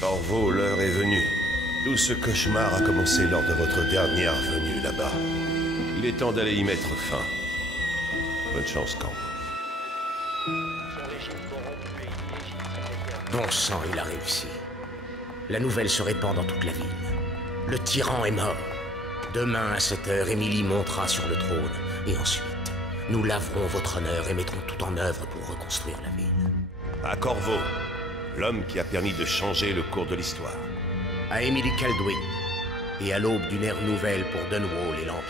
Corvo, l'heure est venue. Tout ce cauchemar a commencé lors de votre dernière venue là-bas. Il est temps d'aller y mettre fin. Bonne chance, Corvo. Bon sang, il a réussi. La nouvelle se répand dans toute la ville. Le tyran est mort. Demain, à 7 heures, Émilie montera sur le trône. Et ensuite, nous laverons votre honneur et mettrons tout en œuvre pour reconstruire la ville. À Corvo, l'homme qui a permis de changer le cours de l'histoire. À Emily Kaldwin, et à l'aube d'une ère nouvelle pour Dunwall et l'Empire.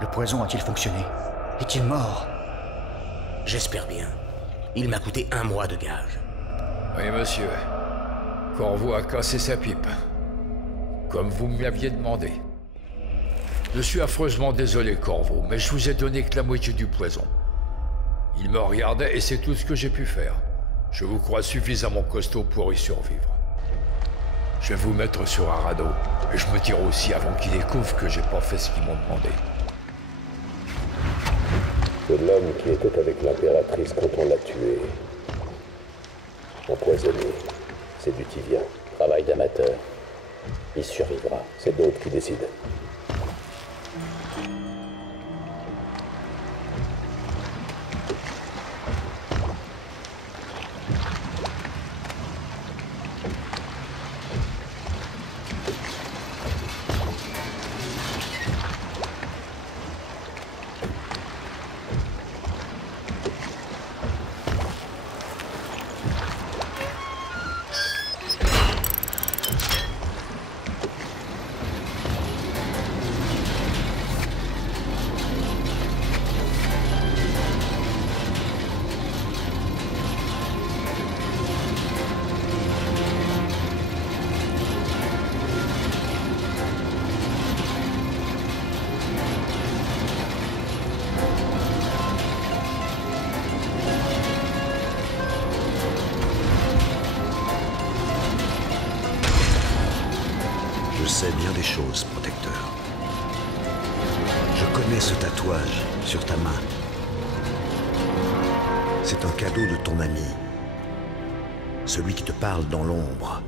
Le poison a-t-il fonctionné? Est-il mort? J'espère bien. Il m'a coûté 1 mois de gage. Oui, monsieur. Corvo a cassé sa pipe. Comme vous me l'aviez demandé. Je suis affreusement désolé, Corvo, mais je vous ai donné que la moitié du poison. Il me regardait et c'est tout ce que j'ai pu faire. Je vous crois suffisamment costaud pour y survivre. Je vais vous mettre sur un radeau, et je me tire aussi avant qu'ils découvrent que j'ai pas fait ce qu'ils m'ont demandé. C'est l'homme qui était avec l'impératrice quand on l'a tué. Empoisonné. C'est du tibia. Travail d'amateur. Il survivra. C'est d'autres qui décident. Je sais bien des choses, protecteur. Je connais ce tatouage sur ta main. C'est un cadeau de ton ami. Celui qui te parle dans l'ombre.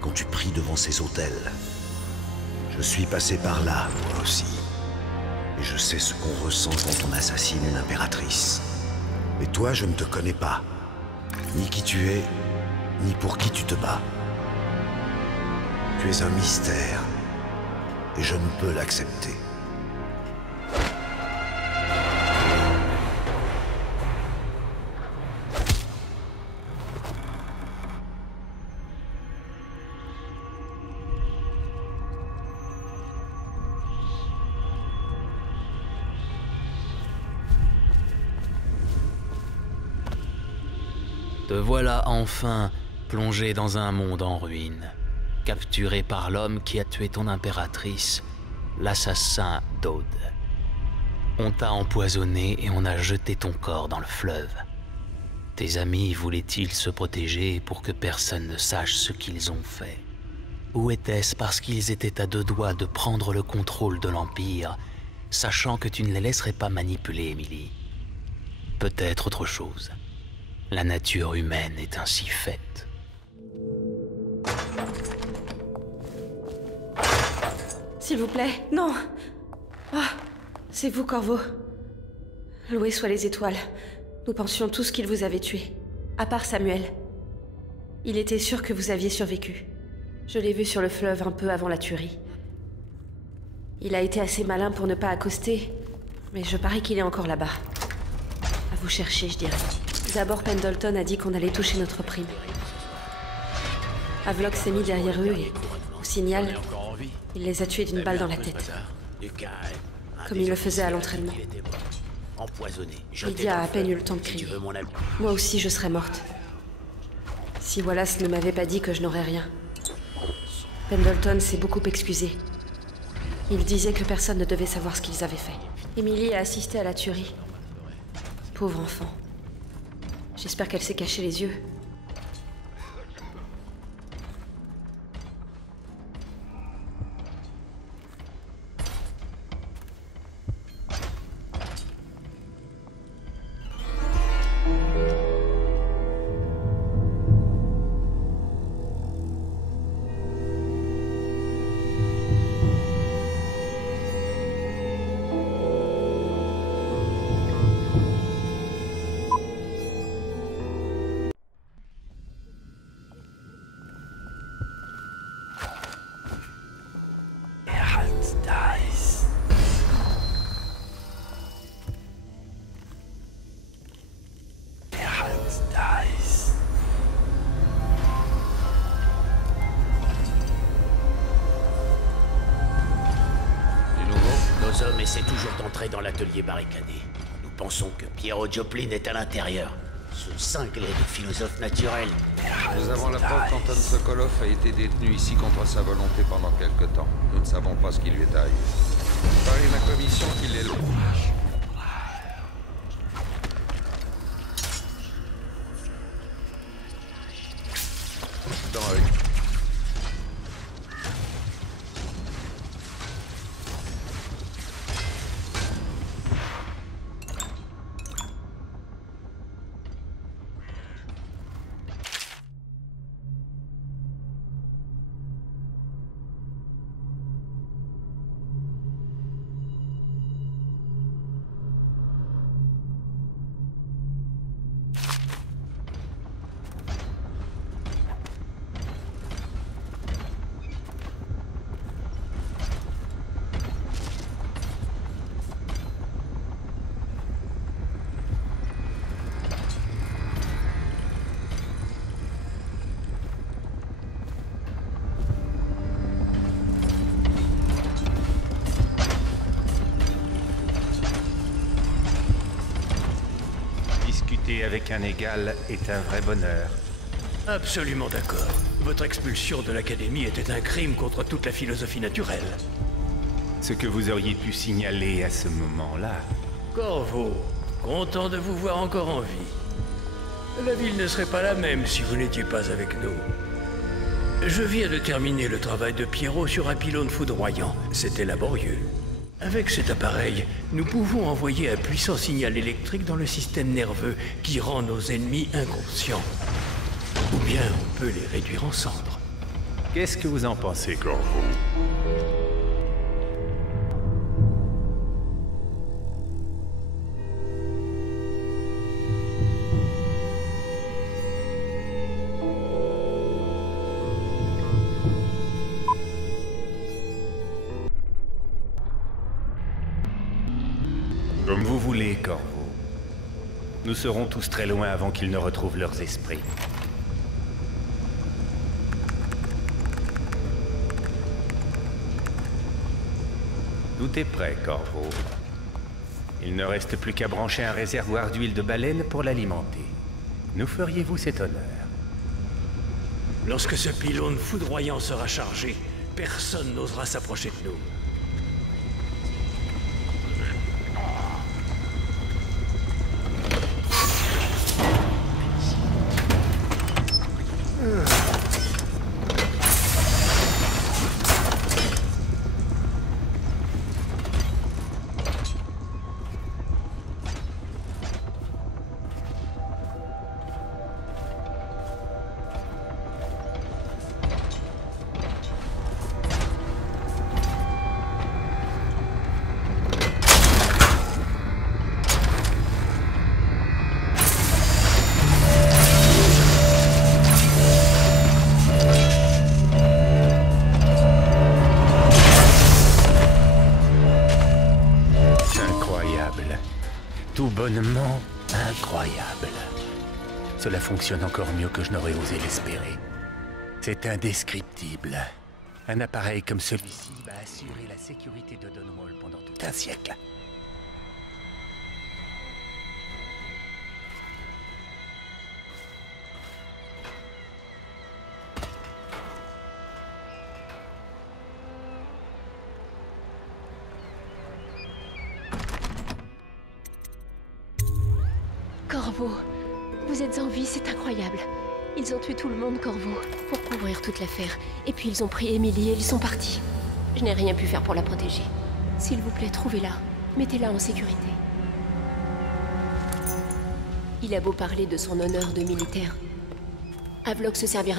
Quand tu pries devant ces autels. Je suis passé par là, moi aussi. Et je sais ce qu'on ressent quand on assassine une impératrice. Et toi, je ne te connais pas. Ni qui tu es, ni pour qui tu te bats. Tu es un mystère, et je ne peux l'accepter. Te voilà enfin plongé dans un monde en ruine. Capturé par l'homme qui a tué ton impératrice, l'assassin d'Aude. On t'a empoisonné et on a jeté ton corps dans le fleuve. Tes amis voulaient-ils se protéger pour que personne ne sache ce qu'ils ont fait? Ou était-ce parce qu'ils étaient à 2 doigts de prendre le contrôle de l'Empire, sachant que tu ne les laisserais pas manipuler, Émilie? Peut-être autre chose. La nature humaine est ainsi faite. S'il vous plaît, non. Ah, c'est vous, Corvo. Loués soient les étoiles. Nous pensions tous qu'il vous avait tué. À part Samuel. Il était sûr que vous aviez survécu. Je l'ai vu sur le fleuve un peu avant la tuerie. Il a été assez malin pour ne pas accoster, mais je parie qu'il est encore là-bas. À vous chercher, je dirais. D'abord, Pendleton a dit qu'on allait toucher notre prime. Havelock s'est mis derrière eux et, au signal, il les a tués d'une balle dans la tête. Comme il le faisait à l'entraînement. Lydia a à peine eu le temps de crier. Moi aussi, je serais morte. Si Wallace ne m'avait pas dit que je n'aurais rien. Pendleton s'est beaucoup excusé. Il disait que personne ne devait savoir ce qu'ils avaient fait. Emily a assisté à la tuerie. Pauvre enfant. J'espère qu'elle s'est cachée les yeux. Nos hommes essaient toujours d'entrer dans l'atelier barricadé. Nous pensons que Piero Joplin est à l'intérieur. Ce cinglé de philosophe naturel. Nous avons la preuve qu'Anton Sokolov a été détenu ici contre sa volonté pendant quelque temps. Nous ne savons pas ce qui lui est arrivé. Parie ma commission qu'il est là. Dans la rue. Avec un égal est un vrai bonheur. Absolument d'accord. Votre expulsion de l'Académie était un crime contre toute la philosophie naturelle. Ce que vous auriez pu signaler à ce moment-là. Corvo, content de vous voir encore en vie. La ville ne serait pas la même si vous n'étiez pas avec nous. Je viens de terminer le travail de Piero sur un pylône foudroyant. C'était laborieux. Avec cet appareil, nous pouvons envoyer un puissant signal électrique dans le système nerveux qui rend nos ennemis inconscients. Ou bien on peut les réduire en cendres. Qu'est-ce que vous en pensez, Corvo? Comme vous voulez, Corvo. Nous serons tous très loin avant qu'ils ne retrouvent leurs esprits. Tout est prêt, Corvo. Il ne reste plus qu'à brancher un réservoir d'huile de baleine pour l'alimenter. Nous feriez-vous cet honneur? Lorsque ce pylône foudroyant sera chargé, personne n'osera s'approcher de nous. Tout bonnement incroyable. Cela fonctionne encore mieux que je n'aurais osé l'espérer. C'est indescriptible. Un appareil comme celui-ci va assurer la sécurité de Dunwall pendant tout un siècle. Corvo, vous êtes en vie, c'est incroyable. Ils ont tué tout le monde, Corvo, pour couvrir toute l'affaire. Et puis ils ont pris Emily et ils sont partis. Je n'ai rien pu faire pour la protéger. S'il vous plaît, trouvez-la. Mettez-la en sécurité. Il a beau parler de son honneur de militaire. Havelock se servira...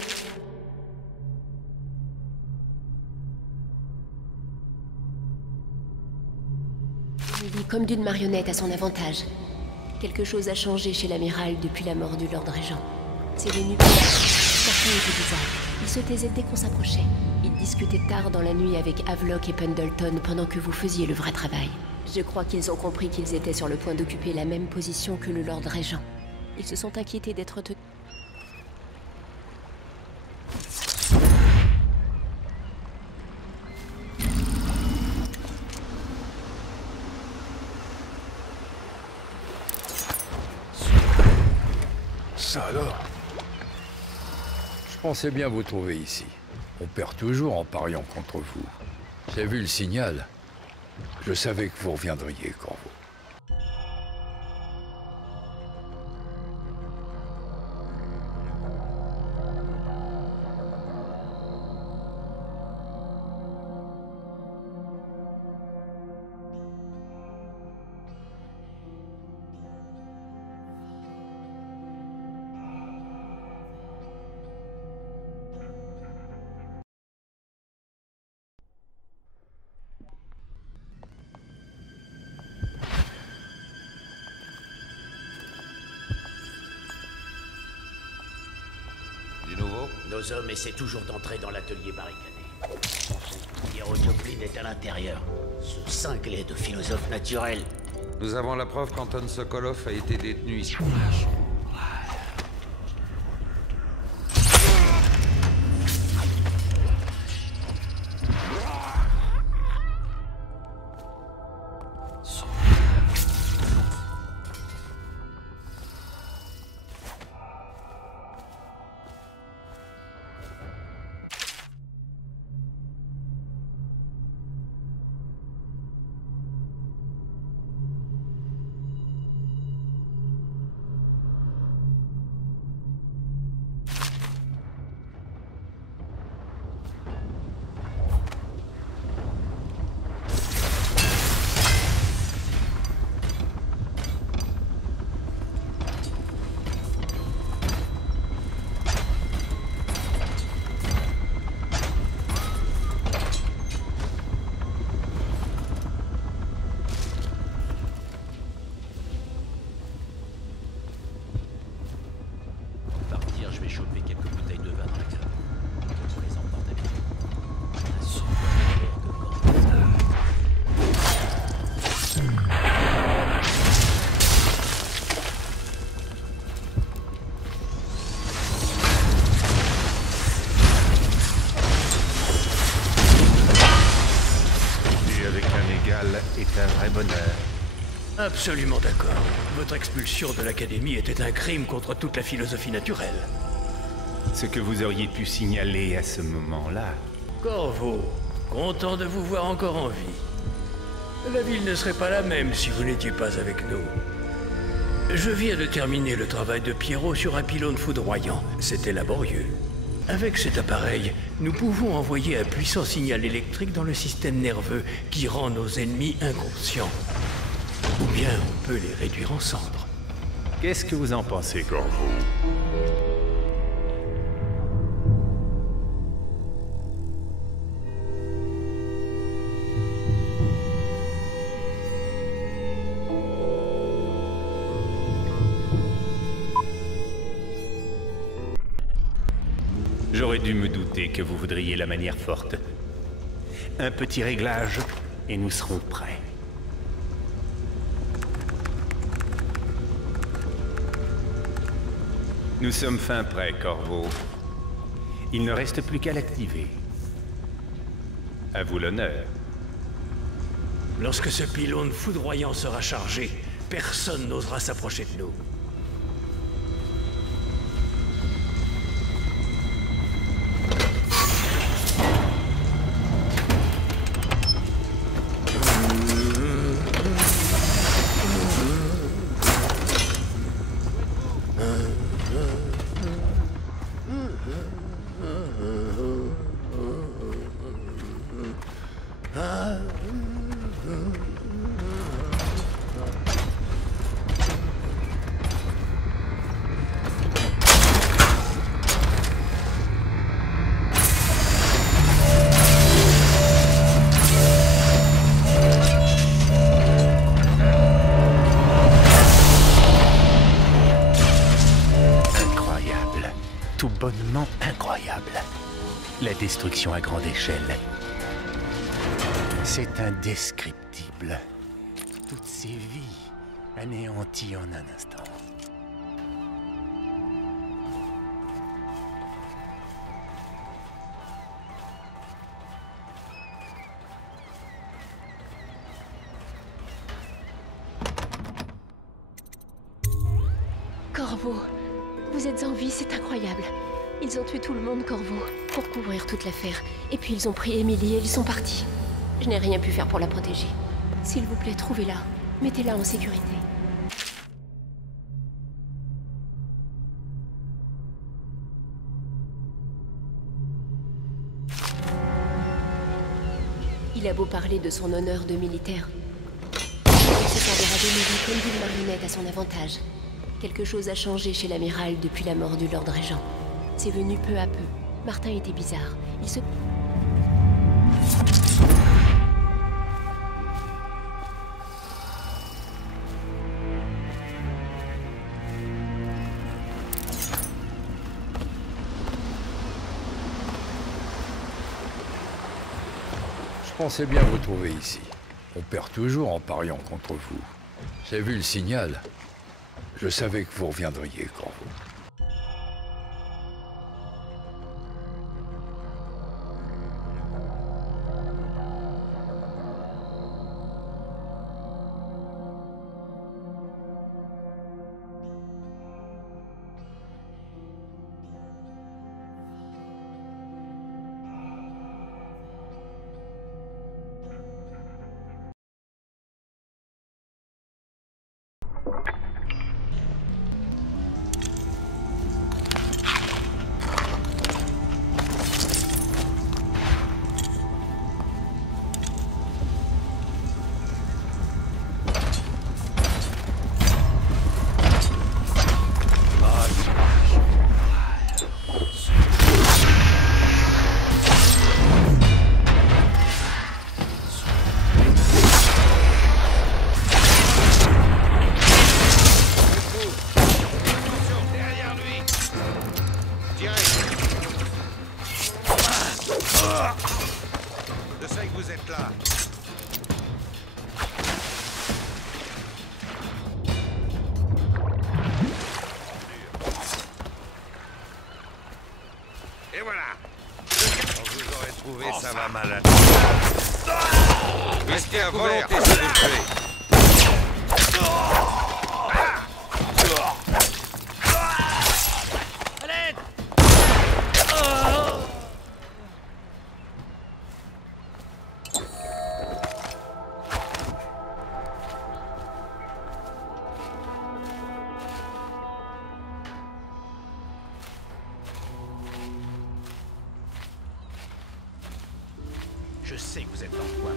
Emily comme d'une marionnette à son avantage. Quelque chose a changé chez l'amiral depuis la mort du Lord Régent. C'est les nuits blanches. Certains étaient bizarres. Ils se taisaient dès qu'on s'approchait. Ils discutaient tard dans la nuit avec Havelock et Pendleton pendant que vous faisiez le vrai travail. Je crois qu'ils ont compris qu'ils étaient sur le point d'occuper la même position que le Lord Régent. Ils se sont inquiétés d'être tenus. Ça alors? Je pensais bien vous trouver ici. On perd toujours en pariant contre vous. J'ai vu le signal. Je savais que vous reviendriez, Corvo. Nos hommes essaient toujours d'entrer dans l'atelier barricadé. Piero Joplin est à l'intérieur. Ce cinglé de philosophe naturel. Nous avons la preuve qu'Anton Sokolov a été détenu ici. Absolument d'accord. Votre expulsion de l'Académie était un crime contre toute la philosophie naturelle. Ce que vous auriez pu signaler à ce moment-là. Corvo, content de vous voir encore en vie. La ville ne serait pas la même si vous n'étiez pas avec nous. Je viens de terminer le travail de Piero sur un pylône foudroyant. C'était laborieux. Avec cet appareil, nous pouvons envoyer un puissant signal électrique dans le système nerveux qui rend nos ennemis inconscients. Ou bien on peut les réduire en cendres. Qu'est-ce que vous en pensez, Corvo? J'aurais dû me douter que vous voudriez la manière forte. Un petit réglage et nous serons prêts. Nous sommes fin prêts, Corvo. Il ne reste plus qu'à l'activer. À vous l'honneur. Lorsque ce pylône foudroyant sera chargé, personne n'osera s'approcher de nous. la destruction à grande échelle. C'est indescriptible. Toutes ces vies anéanties en un instant. Corvo, vous êtes en vie, c'est incroyable. Ils ont tué tout le monde, Corvo, pour couvrir toute l'affaire. Et puis ils ont pris Emily et ils sont partis. Je n'ai rien pu faire pour la protéger. S'il vous plaît, trouvez-la. Mettez-la en sécurité. Il a beau parler de son honneur de militaire. Il se servira d'Emily comme d'une marionnette à son avantage. Quelque chose a changé chez l'amiral depuis la mort du Lord Régent. C'est venu peu à peu. Martin était bizarre. Il se... Je pensais bien vous trouver ici. On perd toujours en pariant contre vous. J'ai vu le signal. Je savais que vous reviendriez, Corvo. Je sais que vous êtes là. Et voilà. Quand vous aurez trouvé, ça va mal. Restez à volonté si vous le tuez. Je sais que vous êtes dans le coin.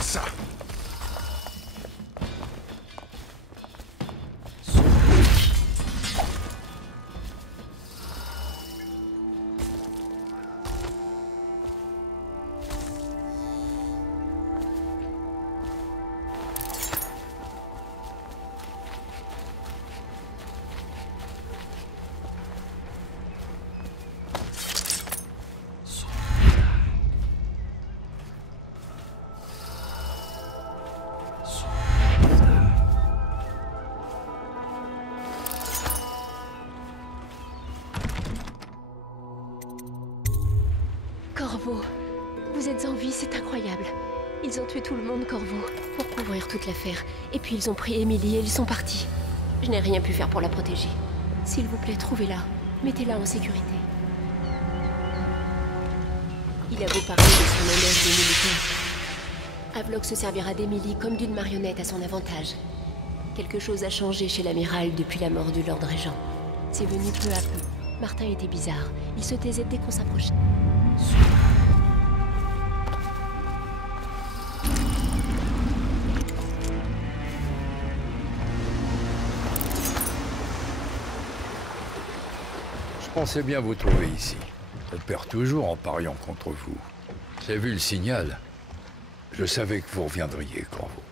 Ça. Corvo, vous êtes en vie, c'est incroyable. Ils ont tué tout le monde, Corvo, pour couvrir toute l'affaire. Et puis ils ont pris Emily et ils sont partis. Je n'ai rien pu faire pour la protéger. S'il vous plaît, trouvez-la. Mettez-la en sécurité. Il a beau parler de son honneur de militaire. Havelock se servira d'Emily comme d'une marionnette à son avantage. Quelque chose a changé chez l'amiral depuis la mort du Lord Régent. C'est venu peu à peu. Martin était bizarre. Il se taisait dès qu'on s'approchait. Je pensais bien vous trouver ici. On perd toujours en pariant contre vous. J'ai vu le signal. Je savais que vous reviendriez, Corvo.